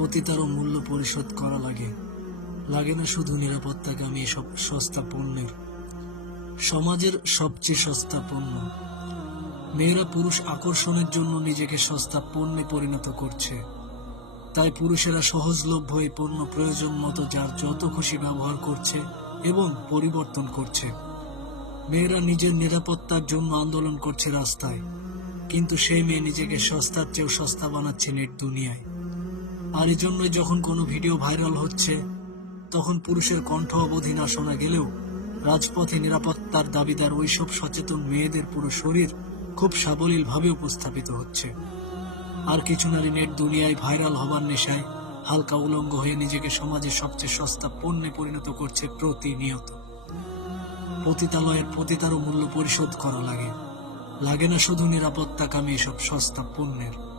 পতিতারও মূল্য পরিশোধ করা লাগে। লাগে না শুধু নিরাপত্তাকামী এসব সস্তা পণ্যের। সমাজের সবচেয়ে সস্তা পণ্য। মেয়েরা পুরুষ আকর্ষণের জন্য নিজেকে সস্তা পণ্যে পরিণত করছে। তাই পুরুষেরা সহজলভ্য এই পণ্য প্রয়োজন মতো যার যত খুশি ব্যবহার করছে এবং পরিবর্তন করছে। মেয়েরা নিজের নিরাপত্তার জন্য আন্দোলন করছে রাস্তায়, কিন্তু সেই মেয়ে নিজেকে সস্তার চেয়েও সস্তা বানাচ্ছে নেট দুনিয়ায়। আর এই জন্য যখন কোনো ভিডিও ভাইরাল হচ্ছে, তখন পুরুষের কণ্ঠ অবধি না শোনা গেলেও রাজপথে নিরাপত্তার দাবিদার ওইসব সচেতন মেয়েদের পুরো শরীর খুব সাবলীলভাবে উপস্থাপিত হচ্ছে। আর কিছু নারী নেট দুনিয়ায় ভাইরাল হবার নেশায় হালকা উলঙ্গ হয়ে নিজেকে সমাজের সবচেয়ে সস্তা পণ্যে পরিণত করছে প্রতিনিয়ত। পতিতালয়ের পতিতারও মূল্য পরিশোধ করা লাগে। লাগে না শুধু নিরাপত্তাকামী এসব সস্তা পণ্যের।